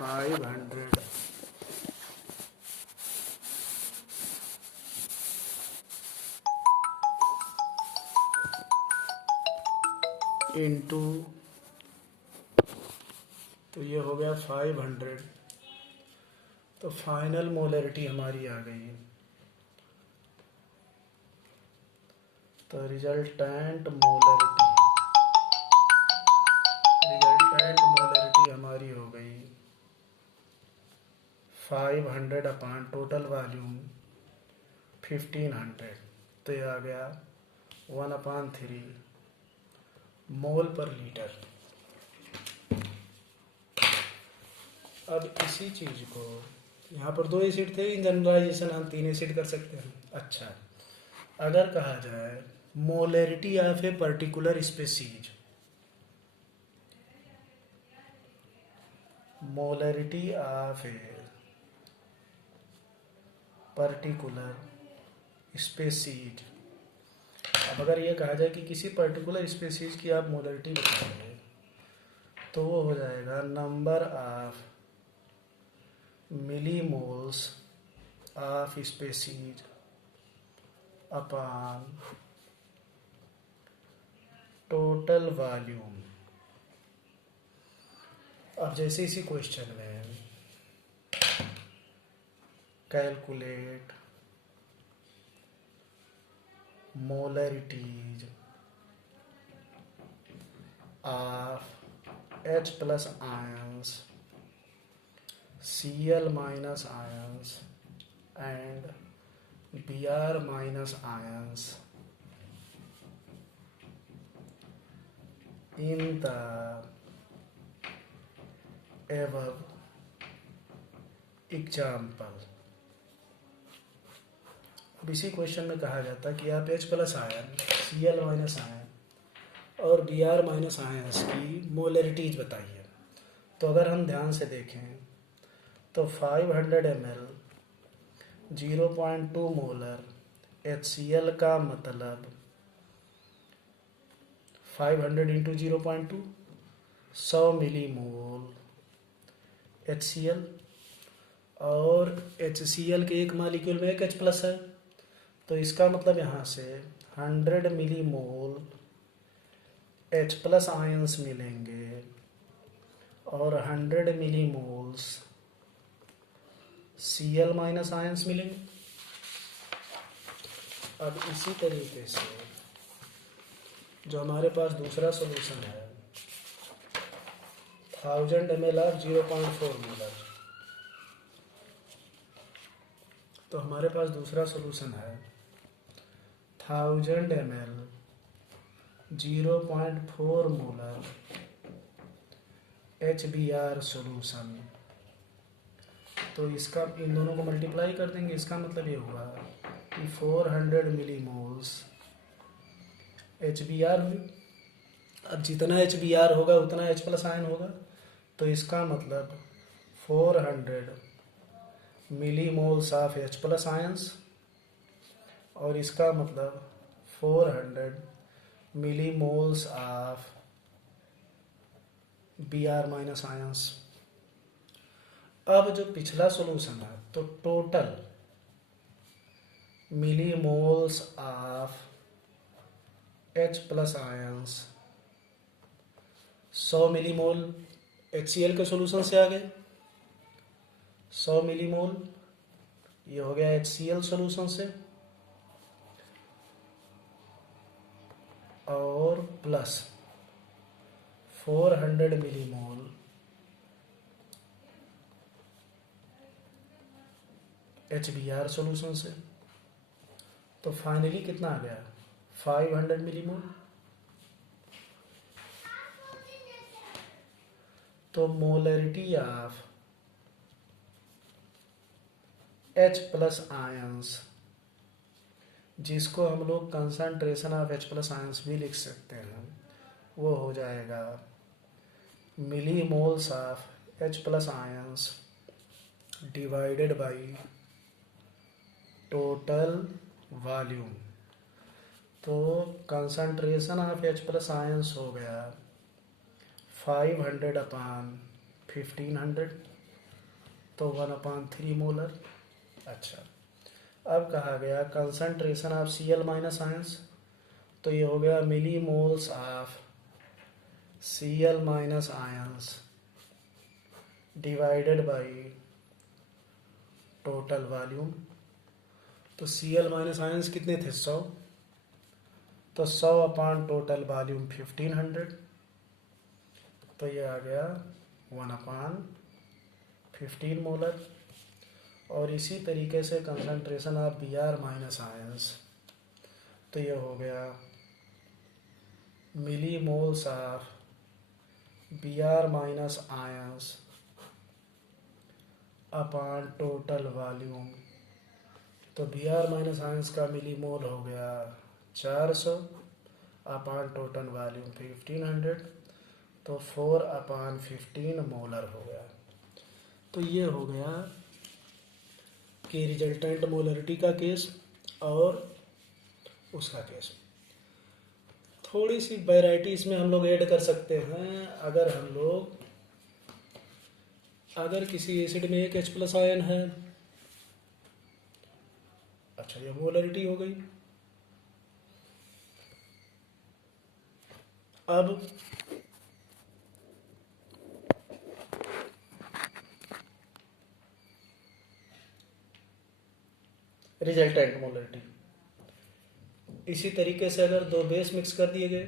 500 into, तो ये हो गया 500। तो फाइनल मोलरिटी हमारी आ गई है। तो रिजल्टेंट मोलरिटी हमारी हो गई 500 अपान टोटल वॉल्यूम 1500। तो ये आ गया 1/3 मोल पर लीटर। अब इसी चीज को, यहाँ पर 2 एसिड थे, इन जनरलाइजेशन हम 3 एसिड कर सकते हैं। अच्छा, अगर कहा जाए molarity of a particular species, molarity of a particular species, अब अगर ये कहा जाए कि किसी पर्टिकुलर स्पेसीज की आप मोलरिटी बताइए, तो वो हो जाएगा number of millimoles of species upon total volume. अब जैसे इसी क्वेश्चन में calculate molarities of H plus ions, Cl minus ions and Br minus ions in the above example। अब इसी क्वेश्चन में कहा जाता है कि आप H plus ion, Cl minus ion और Br माइनस आयंस की मोलरिटीज बताइए। तो अगर हम ध्यान से देखें तो 500 ml 0.2 मोलर HCl का मतलब 500 इंटू 0.2 100 मिलीमोल HCl, और HCl के एक मालिक्यूल में एक H प्लस है, तो इसका मतलब यहाँ से 100 मिलीमोल H प्लस आयंस मिलेंगे और 100 मिलीमोल्स Cl माइनस आयंस मिलेंगे। अब इसी तरीके से जो हमारे पास दूसरा सॉल्यूशन है 1000 ml ऑफ 0.4 मोलर, तो हमारे पास दूसरा सॉल्यूशन है 1000 ml 0.4 मोलर HBr सॉल्यूशन। तो इसका इन दोनों को मल्टीप्लाई कर देंगे, इसका मतलब ये हुआ कि 400 मिलीमोल्स HBr हुई। अब जितना HBr होगा उतना H प्लस आयन होगा, तो इसका मतलब 400 millimoles of H plus ions, और इसका मतलब 400 millimoles of Br minus ions. अब जो पिछला सॉल्यूशन है, तो total millimoles of H plus ions 100 millimole HCl के सॉल्यूशन से आ गए, 100 मिलीमोल ये हो गया HCl सॉल्यूशन से, और प्लस 400 मिलीमोल HBr सॉल्यूशन से। तो फाइनली कितना आ गया 500 मिलीमोल। तो molarity of H plus ions, जिसको हम लोग concentration of H plus ions भी लिख सकते हैं, वो हो जाएगा millimoles of H plus ions divided by total volume. तो concentration of H plus ions हो गया 500 अपान 1500, तो 1/3 मोलर। अच्छा, अब कहा गया concentration of Cl minus ions, तो ये हो गया millimoles of Cl minus ions divided by total volume. तो Cl माइनस आयंस कितने थे? 100, तो 100 अपान टोटल वॉल्यूम 1500, तो ये आ गया 1/15 मोलर। और इसी तरीके से concentration of Br minus ions, तो ये हो गया millimoles of Br minus ions upon total volume. तो Br माइनस आयंस का मिली मोल हो गया 400 अपान टोटल वॉल्यूम 1500, तो 4/15 मोलर हो गया। तो ये हो गया कि रिजल्टेंट मोलरिटी का केस और उसका केस। थोड़ी सी वैरायटी इसमें हम लोग ऐड कर सकते हैं। अगर किसी एसिड में एक H+ आयन है, अच्छा ये मोलरिटी हो गई। अब रिजल्टेंट मोलरिटी, इसी तरीके से अगर दो बेस मिक्स कर दिए गए,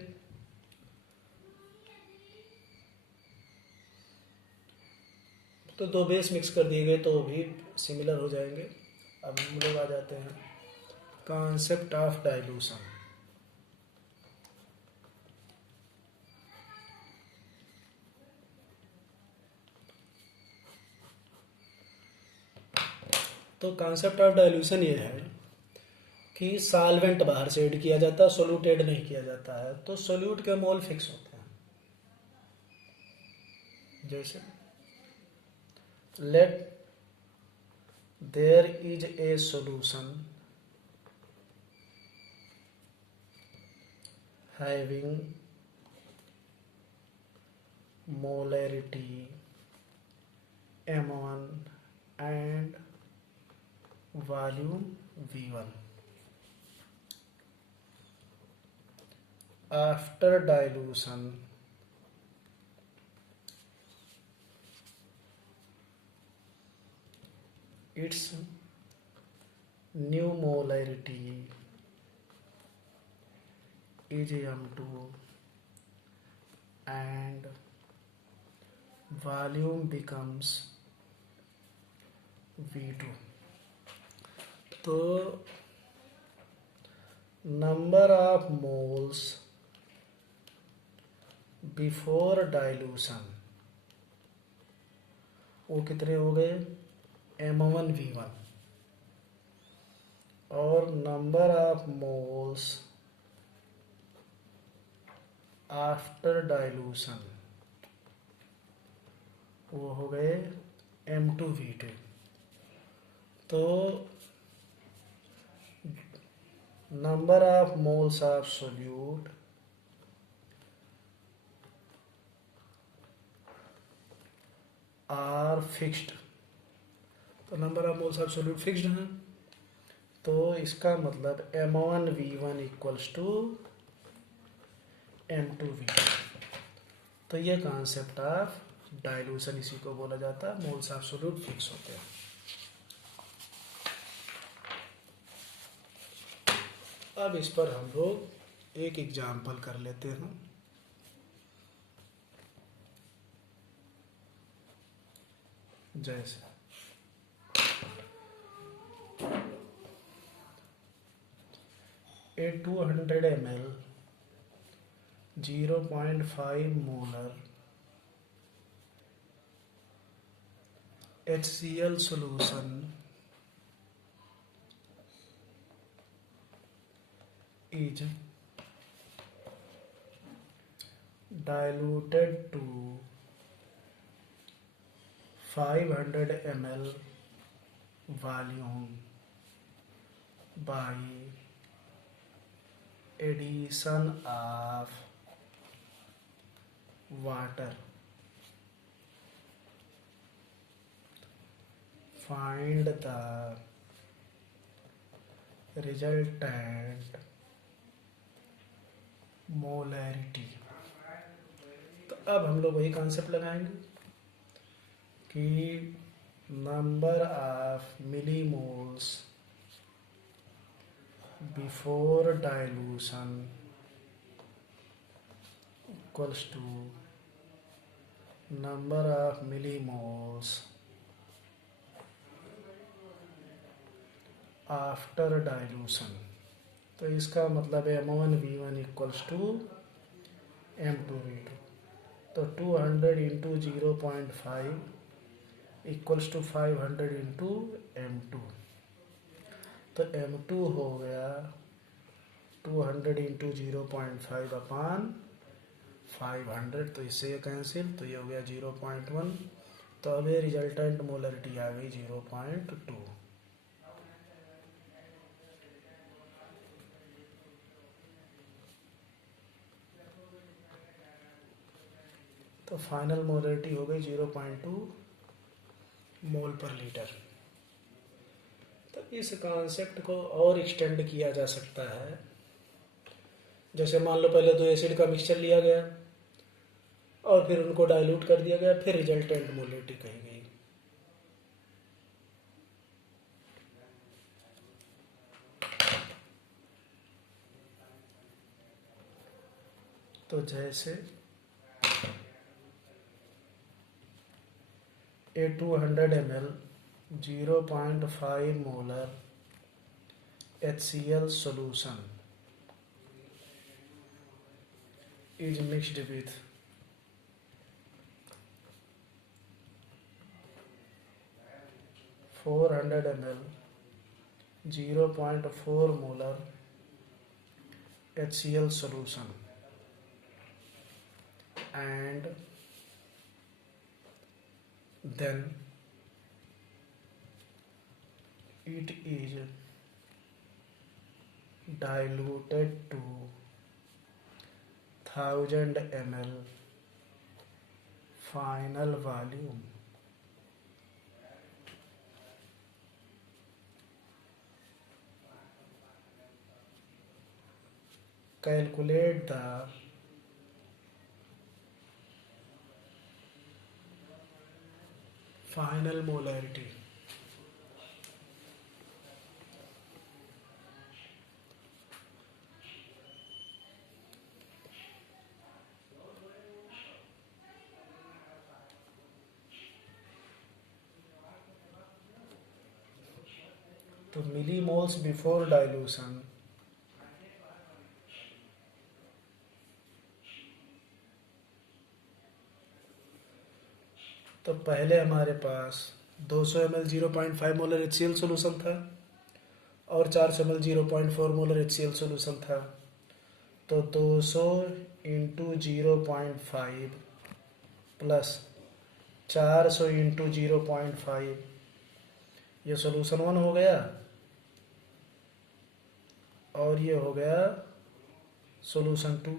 तो दो बेस मिक्स कर दिए गए तो भी सिमिलर हो जाएंगे। अब हम लोग आ जाते हैं कॉन्सेप्ट ऑफ डाइल्यूशन। तो कॉन्सेप्ट ऑफ डाइल्यूशन ये है कि सॉल्वेंट बाहर से ऐड किया जाता है, सोल्यूट ऐड नहीं किया जाता है, तो सोल्यूट के मोल फिक्स होते हैं। जैसे let there is a solution having molarity m1 and volume v1. After dilution, its new molarity is m2 and volume becomes v2. तो number of moles before dilution वो कितने हो गए? m1v1। और number of moles after dilution वो हो गए m2v2। तो number of moles of solute are fixed. तो number of moles of solute fixed हैं, तो इसका मतलब m1v1 इक्वल्स टू m2v2। तो ये कॉन्सेप्ट ऑफ डाइल्यूशन इसी को बोला जाता है, मोल्स ऑफ सोल्यूट फिक्स होते हैं। अब इस पर हम लोग एक एग्जाम्पल कर लेते हैं। जैसे ए 200 ml 0.5 molar HCl solution is diluted to 500 ml volume by addition of water find the resultant molarity. तो अब हम लोग वही कॉन्सेप्ट लगाएंगे कि number of millimoles before dilution equals to number of millimoles after dilution. तो इसका मतलब है M1V1 इक्वल्स टू M2V2। तो 200 into 0.5 equals to 500 into M2। तो M2 हो गया 200 इंटू 0.5 अपान 500। तो इससे ये कैंसिल, तो ये हो गया 0.1। तो अब ये रिजल्टेंट मोलरिटी आ गई 0.2। तो फाइनल मोलरिटी हो गई 0.2 मोल पर लीटर। तो इस कॉन्सेप्ट को और एक्सटेंड किया जा सकता है। जैसे मान लो पहले दो एसिड का मिक्सचर लिया गया और फिर उनको डाइल्यूट कर दिया गया, फिर रिजल्टेंट मोलरिटी कही गई। तो जैसे a 200 ml 0.5 molar HCl solution is mixed with 400 ml 0.4 molar HCl solution and then it is diluted to 1000 ml final volume. Calculate the final molarity. तो मिलीमोल्स बिफोर डाइल्यूशन तो पहले हमारे पास 200 ml 0.5 मोलर HCl सोल्यूशन था और 400 ml 0.4 molar HCl solution था। तो 200 into 0.5 plus 400 into 0.5, ये solution 1 हो गया और ये हो गया सोल्यूशन 2।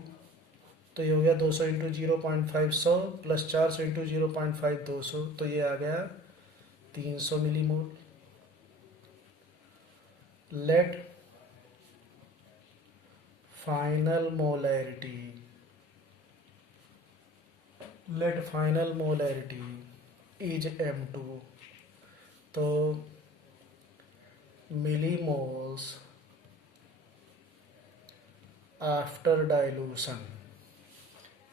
तो ये हो गया 200 इंटू 0.5 100 प्लस 400 इंटू 0.5 200। तो ये आ गया 300 millimole. Let final molarity is M2। तो millimoles after dilution,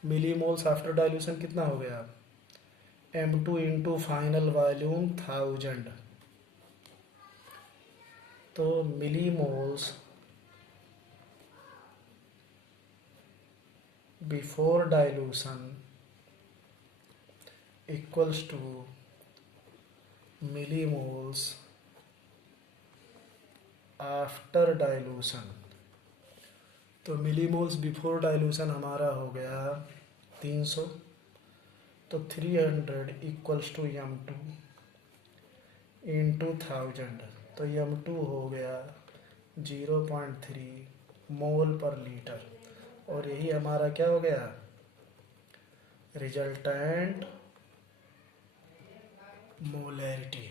millimoles after dilution कितना हो गया M2 इंटू फाइनल वॉल्यूम 1000। तो millimoles before dilution equals to millimoles after dilution. तो मिलीमोल्स बिफोर डाइल्यूशन हमारा हो गया 300। तो 300 इक्वल्स टू M2 इंटू 1000। तो M2 हो गया 0.3 मोल पर लीटर। और यही हमारा क्या हो गया रिजल्टेंट मोलैरिटी।